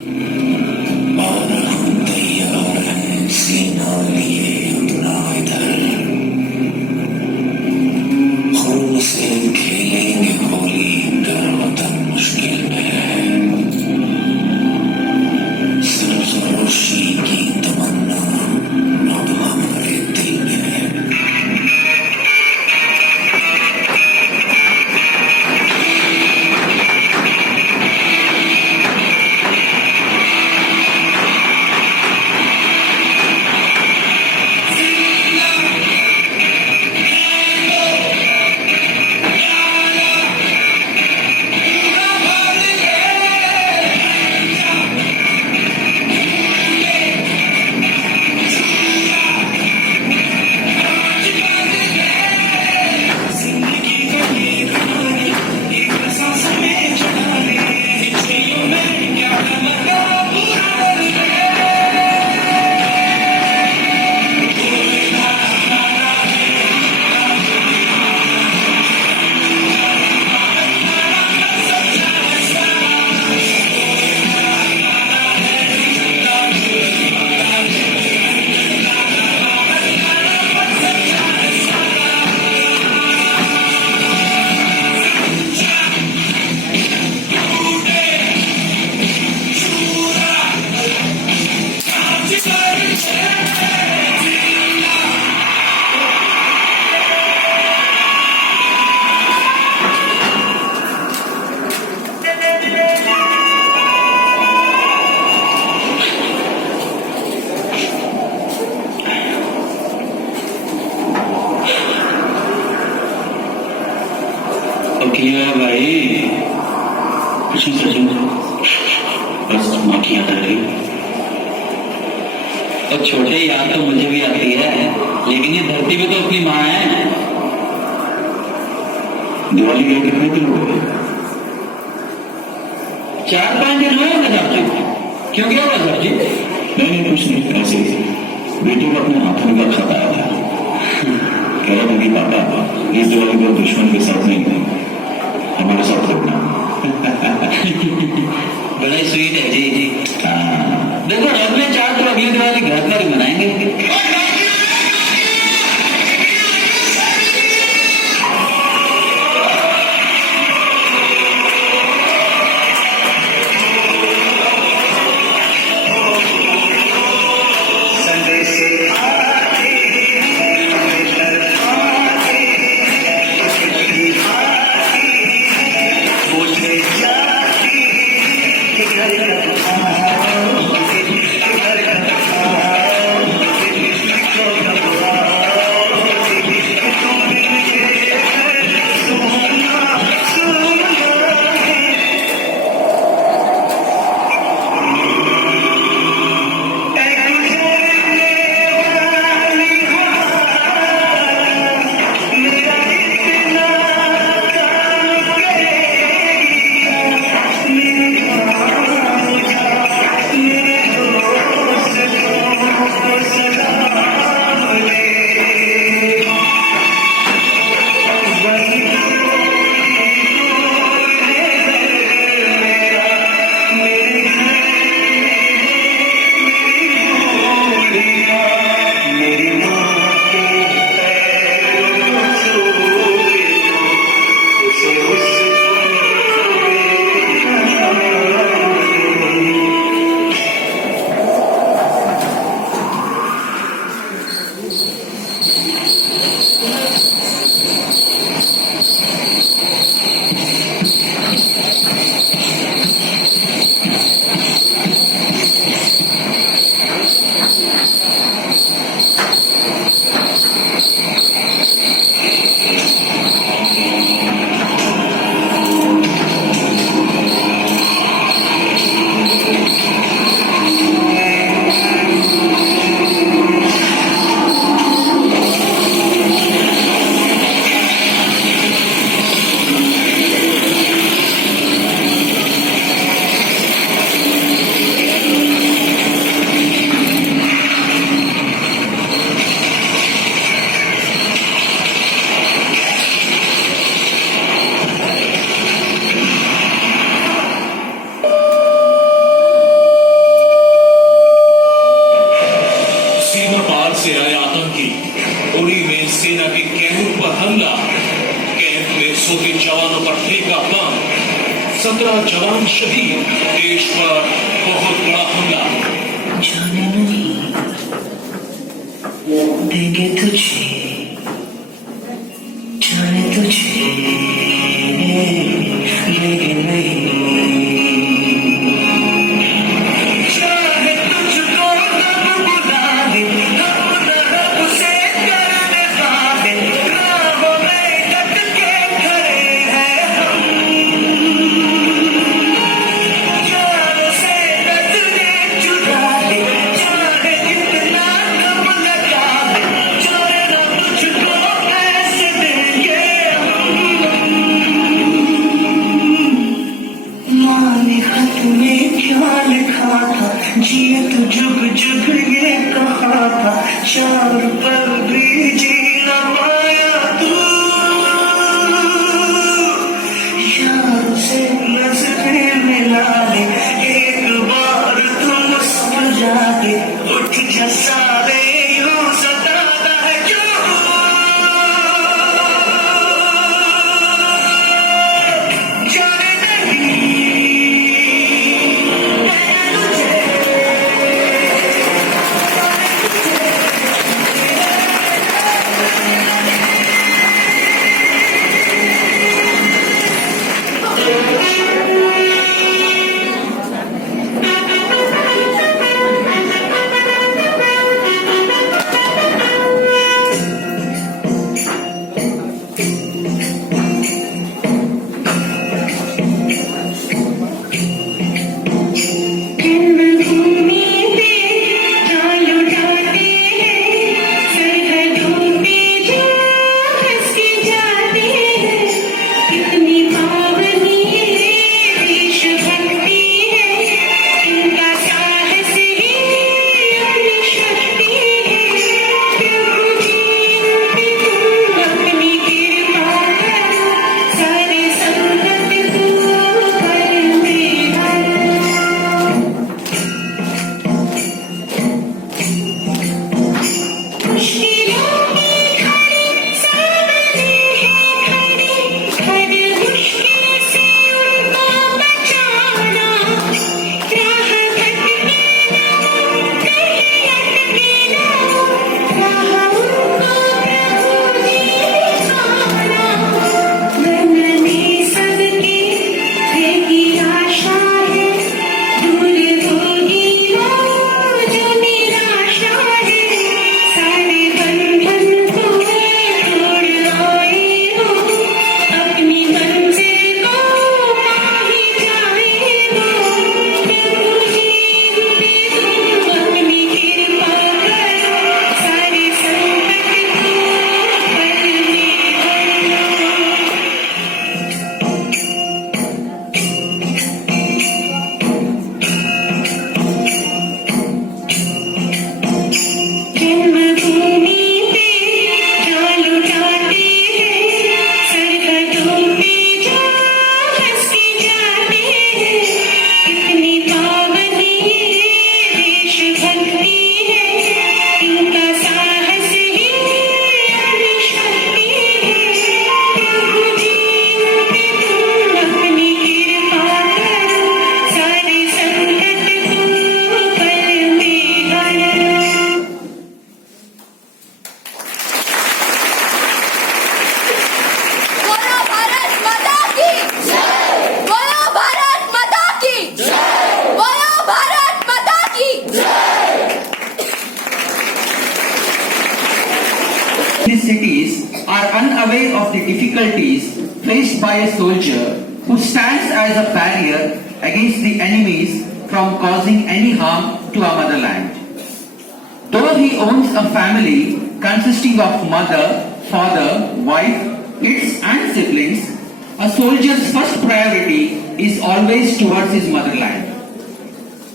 और हम तैयार हैं सीना लिए अपना इधर खून से खेलेंगे होली डर वतन मुश्किल में है सिर्फ रोशी की तमन्ना अब हमारे दिल में है। किया भाई कुछ नहीं बस माँ की याद आ रही। और छोटे याद तो मुझे भी आती है, लेकिन ये धरती भी तो अपनी माँ है। दिवाली के कितने दिन हुए? 4-5 दिन हुए ना साहब जी। क्यों क्या हुआ साहब जी? नहीं कुछ नहीं, ऐसे बेटे को अपने हाथों का खताया था। कह रहा था कि पापा इस दिवाली को दुश्मन के साथ नहीं हमारे साथ रखना। बड़ा ही स्वीट है जी जी। देखो रात में 4 तो अगली दिवाली घर पर ही मनाएंगे। 17 जवान शहीद, देश पर बहुत बड़ा हमला। जाने नहीं देंगे तुझे, जाने तुझे लेंगे नहीं। चाहे तुझको रब बुला दे, हम रब से करने वादे, राहों में डट के खड़े हैं हम। यारों से नजरें चुरा दे, चाहे कितना कम लगा दे, चाहे ना तुझको ऐसे देंगे हम। माँ ने खत में क्या लिखा था, जिए तो जुग जुग ये कहा था, चार पल भी जी न पाया तू। यारों से नजरें मिला ले, एक बार तू मुस्कुरा दे, उठ जा सारे यूं सताता है क्यों। जाने नहीं मैं तुझे, These cities are unaware of the difficulties faced by a soldier who stands as a barrier against the enemies from causing any harm to our motherland. Though he owns a family consisting of mother, father, wife, kids and siblings, a soldier's first priority is always towards his motherland.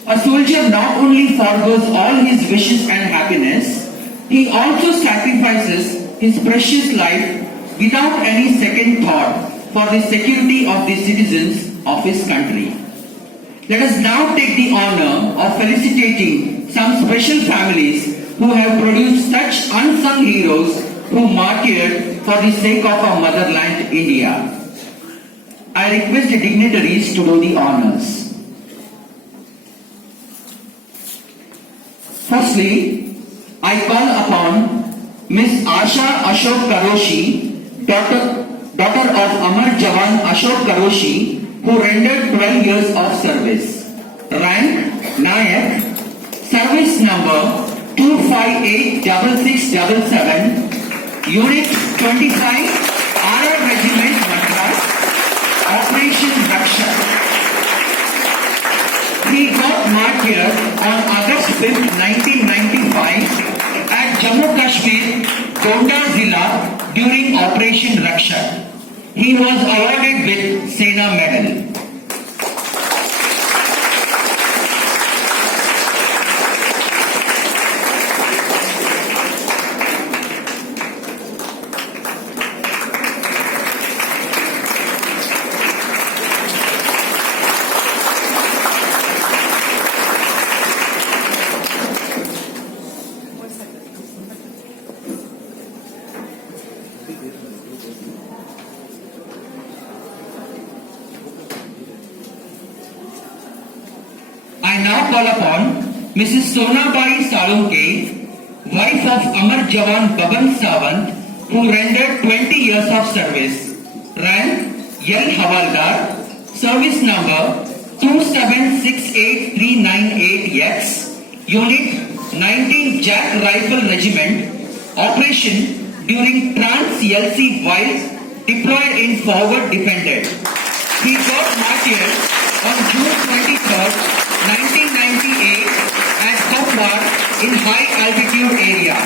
A soldier not only forgoes all his wishes and happiness, he also sacrifices his precious life without any second thought for the security of the citizens of his country. Let us now take the honor of felicitating some special families who have produced such unsung heroes who martyred for the sake of our motherland, India. I request the dignitaries to do the honors. Firstly, I call upon Miss Asha Ashok Karoshi, daughter of Amar Jawan Ashok Karoshi, who rendered 12 years of service. Rank Nayak, service number 2586677, Unit 25, RR Regiment Madras, Operation Raksha. He got martyred on August 5th, 1995 at Jammu Kashmir, Gonda Zilla during Operation Raksha. He was awarded with Sena Medal. I now call upon Mrs. Sonabai Salunke, wife of Amar Jawan Baban Sawant, who rendered 20 years of service. Rank L Havaldar, service number 2768398X, Unit 19 Jack Rifle Regiment, operation during Trans LC while deployed in forward defended. He got martyred on June 23rd, 1998 at Kopwar in high altitude area.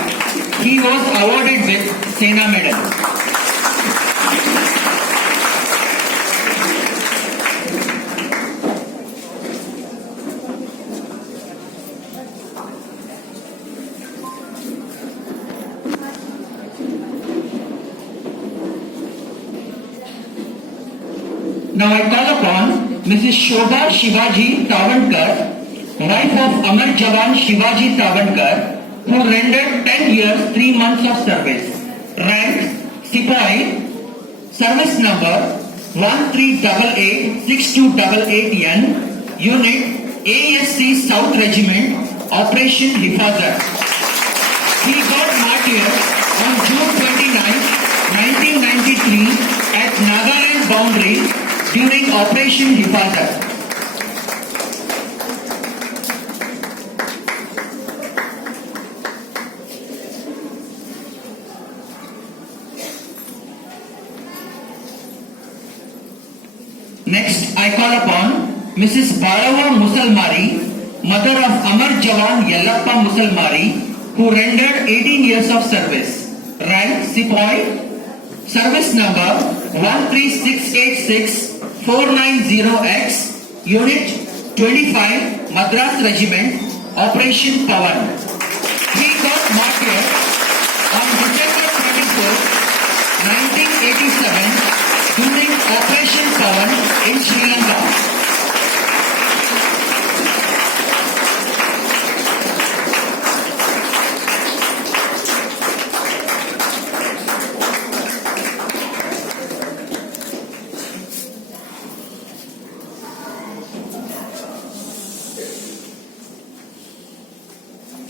He was awarded with Sena Medal. Now I call upon Mrs. Shobha Shivaji Tavankar, wife of Amar Jawan Shivaji Tavankar, who rendered 10 years, 3 months of service. Rank Sepoy, service number 13886288N, Unit ASC South Regiment, Operation Hifazat. He got martyred on June 29, 1993 at Nagaland boundary during Operation Hifazat. Next, I call upon Mrs. Barawa Musalmari, mother of Amar Jawan Yellappa Musalmari, who rendered 18 years of service. Rank Sepoy, service number 13686-490X, Unit 25 Madras Regiment, Operation Pawan. He got martyred on December 24, 1987 during Operation Pawan in Sri Lanka.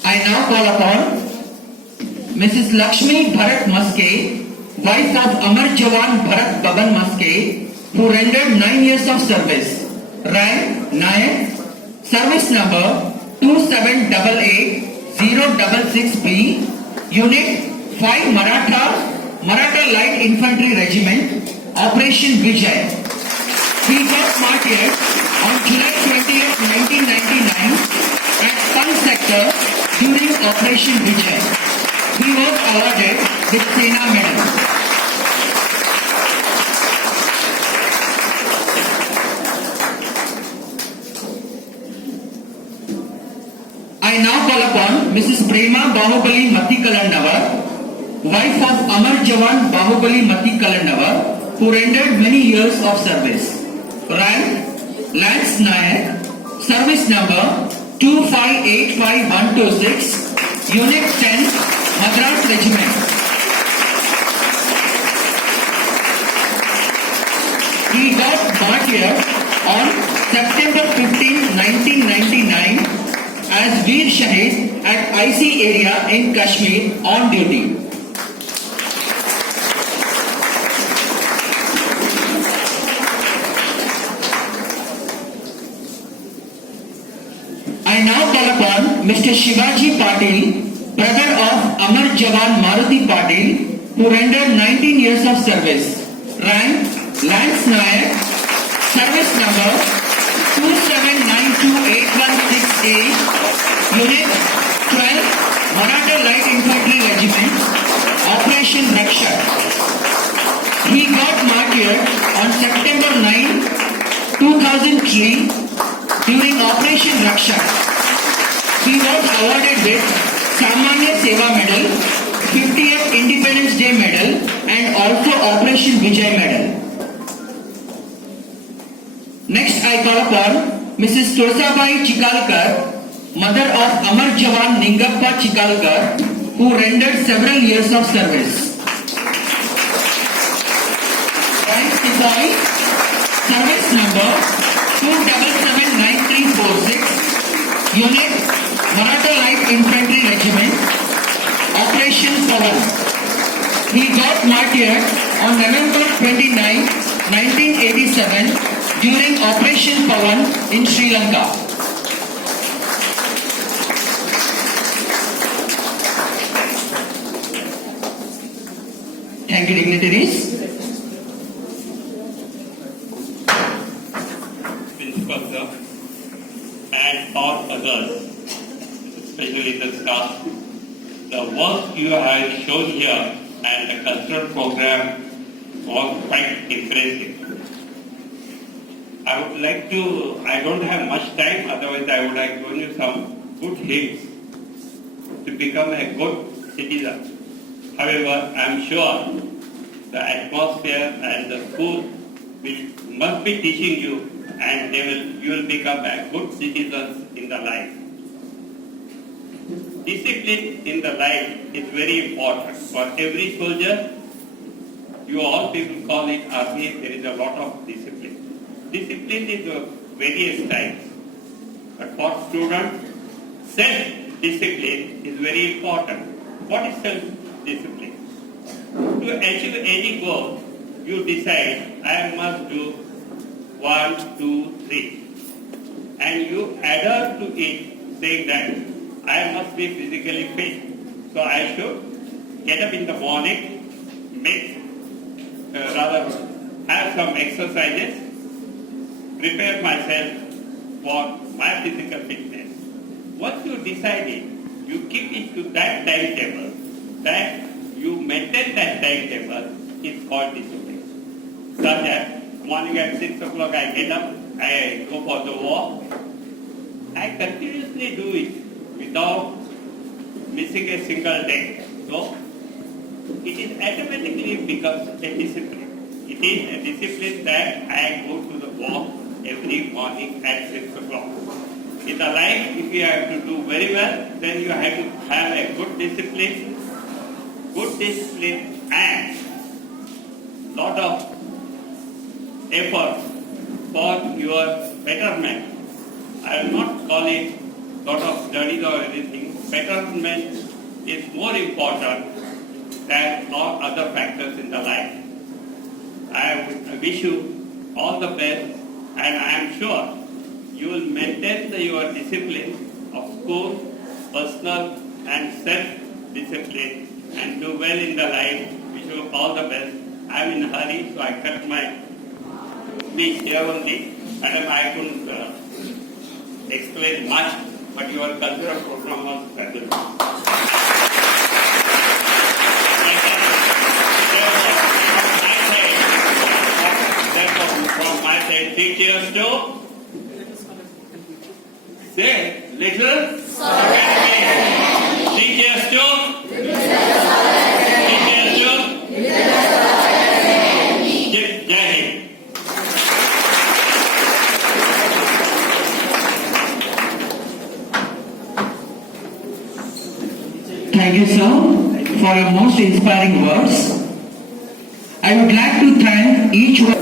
I now call upon Mrs. Lakshmi Bharat Maske, wife of Amar Jawan Bharat Baban Maske, who rendered 9 years of service. Rank Nayak, service number 2788066B, Unit 5 Maratha Light Infantry Regiment, Operation Vijay. He got martyred on July 20th, 1999 at Sun Sector during Operation Vijay. He was awarded with Sena Medal. I now call upon Mrs. Prema Bahubali Matikalandavar, wife of Amar Jawan Bahubali Matikalandavar, who rendered many years of service. Rank Lance Nayak, service number 2585126, Unit 10 Madras Regiment. He He got martyred on September 15, 1999 as Veer Shahid at IC area in Kashmir on duty. I now call upon Mr. Shivaji Patil, brother of Amar Jawan Maruti Patil, who rendered 19 years of service. Rank Lance Nayak, service number 27928168, Unit 12, Maratha Light Infantry Regiment, Operation Rakshak. He got martyred on September 9, 2003 during Operation Rakshak. He was awarded with Samanya Seva Medal, 50th Independence Day Medal and also Operation Vijay Medal. Next I call upon Mrs. Tulsabai Chikalkar, mother of Amar Jawan Ningappa Chikalkar, who rendered several years of service. Rank Sepoy, service number 2779346, Unit Maratha Light Infantry Regiment, Operation Pawan. He got martyred on November 29, 1987 during Operation Pawan in Sri Lanka. Thank you, dignitaries. Principal sir, and all others, especially the staff, the work you have shown here and the cultural program was quite impressive. I would like to, I don't have much time, otherwise I would have given you some good hints to become a good citizen. However, I am sure the atmosphere and the school must be teaching you, and you will become a good citizen in the life. Discipline in the life is very important. For every soldier, you all people call it army, there is a lot of discipline. Discipline is of various types. But for students, self-discipline is very important. What is self-discipline? To achieve any goal, you decide, I must do 1, 2, 3. And you adhere to it, saying that I must be physically fit. So I should get up in the morning, have some exercises, prepare myself for my physical fitness. Once you decide it, you keep it to that timetable, that you maintain that timetable is called discipline. Such as morning at 6 o'clock I get up, I go for the walk. I continuously do it without missing a single day. So it is automatically becomes a discipline. It is a discipline that I go to the walk every morning at 6 o'clock. In the life, if you have to do very well, then you have to have a good discipline and lot of effort for your betterment. I will not call it lot of studies or anything. Betterment is more important than all other factors in the life. I wish you all the best, and I am sure you will maintain your discipline of school, personal and self-discipline and do well in the life. Wish you all the best. I am in a hurry, so I cut my speech here only. Madam, I couldn't explain much, but your cultural program was fabulous. From my side, 3 cheers to say little academy. 3 cheers to 3 cheers to Jai Hind. Thank you, sir, for your most inspiring words. I would like to thank each one.